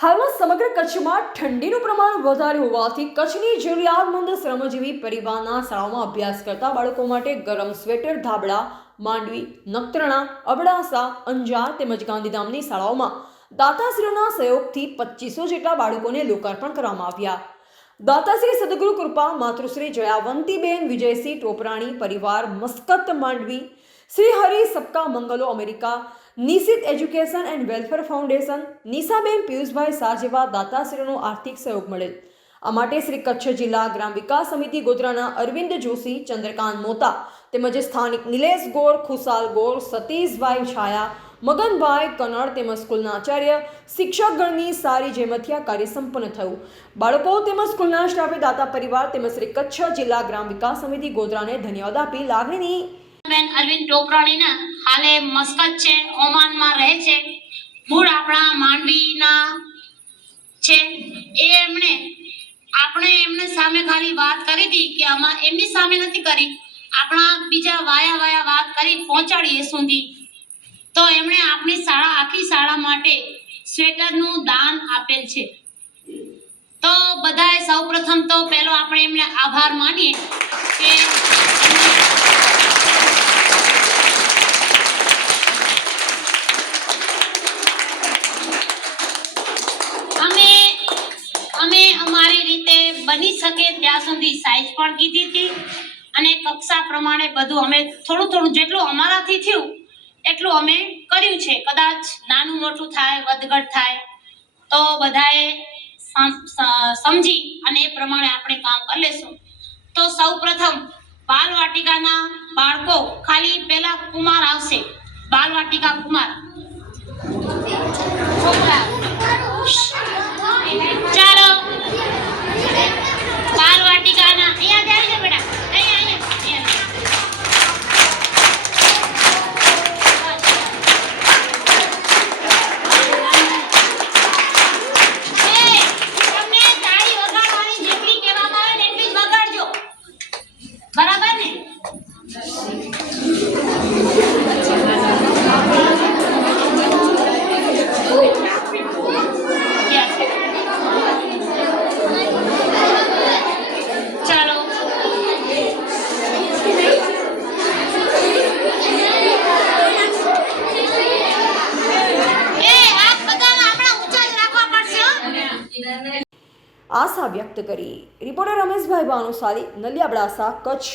હાલમાં સમગ્ર કચ્છમાં ઠંડીનું પ્રમાણ વધારે હોવાથી કચ્છની જરૂરિયાતમંદ શ્રમજીવી પરિવારના શાળાઓમાં અભ્યાસ કરતા બાળકો માટે ગરમ સ્વેટર, ધાબળા, માંડવી, નખત્રાણા, અબડાસા, અંજાર તેમજ ગાંધીધામની શાળાઓમાં દાતાશ્રીઓના સહયોગથી 2500 જેટલા બાળકોને લોકાર્પણ કરવામાં આવ્યા। દાતાશ્રી સદગુરુ કૃપા માતૃશ્રી જયાવંતીબેન વિજયસિંહ ટોપરાણી પરિવાર મસ્કત માંડવી, શ્રી હરિ સબકા મંગલો America, Nishit education and welfare foundation, નિશાબેન પિયુષભાઈ શાહ જેવા દાતાશ્રીઓનો આર્થિક સહયોગ મળેલ। આ માટે શ્રી કચ્છ જિલ્લા ગ્રામ વિકાસ સમિતિ ગોધરાના અરવિંદ જોશી, ચંદ્રકાંત મોતા તેમજ સ્થાનિક નિલેશ ગોર, ખુશાલ ગોર, સતીશભાઈ છાયા, મગનભાઈ કનડ તેમજ સ્કૂલના આચાર્ય શિક્ષકગણની સારી જેમથી આ કાર્ય સંપન્ન થયું। બાળકો તેમજ સ્કૂલના સ્ટાફે દાતા પરિવાર તેમજ શ્રી કચ્છ જિલ્લા ગ્રામ વિકાસ સમિતિ ગોધરાને ધન્યવાદ આપી લાગણીની બેન અરવિંદ ટોપરાણીના હાલે મસ્કત છે, ઓમાનમાં રહે છે, મૂળ આપણા માંડવીના છે। આપણે એમને સામે ખાલી વાત કરી હતી કે એમની સામે નથી કરી, આપણા બીજા વાયા વાત કરી પહોંચાડીએ સુધી તો એમણે આપણી શાળા આખી શાળા માટે સ્વેટરનું દાન આપેલ છે। તો બધાએ સૌપ્રથમ તો પહેલો આપણે એમને આભાર માનીએ કે અમે અમારી રીતે બની શકે ત્યાં સુધી સાઈઝ પણ કીધી હતી અને કક્ષા પ્રમાણે બધું અમે થોડું જેટલું અમારાથી થયું એટલું અમે કર્યું છે। કદાચ નાનું મોટું થાય, વધઘટ થાય તો બધાએ સમજી અને એ પ્રમાણે આપણે કામ કરી લેશું। તો સૌપ્રથમ બાલવાટિકાના બાળકો ખાલી પહેલા કુમાર આવશે, બાલવાટિકા કુમાર ચાલો બાલવાટિકાના અહીંયા જાય છે બેટા, બરાબર ને? ચાલો આશા વ્યક્ત કરી। રિપોર્ટર રમેશભાઈ ભાનુશાલી, નલિયા, અબડાસા, કચ્છ।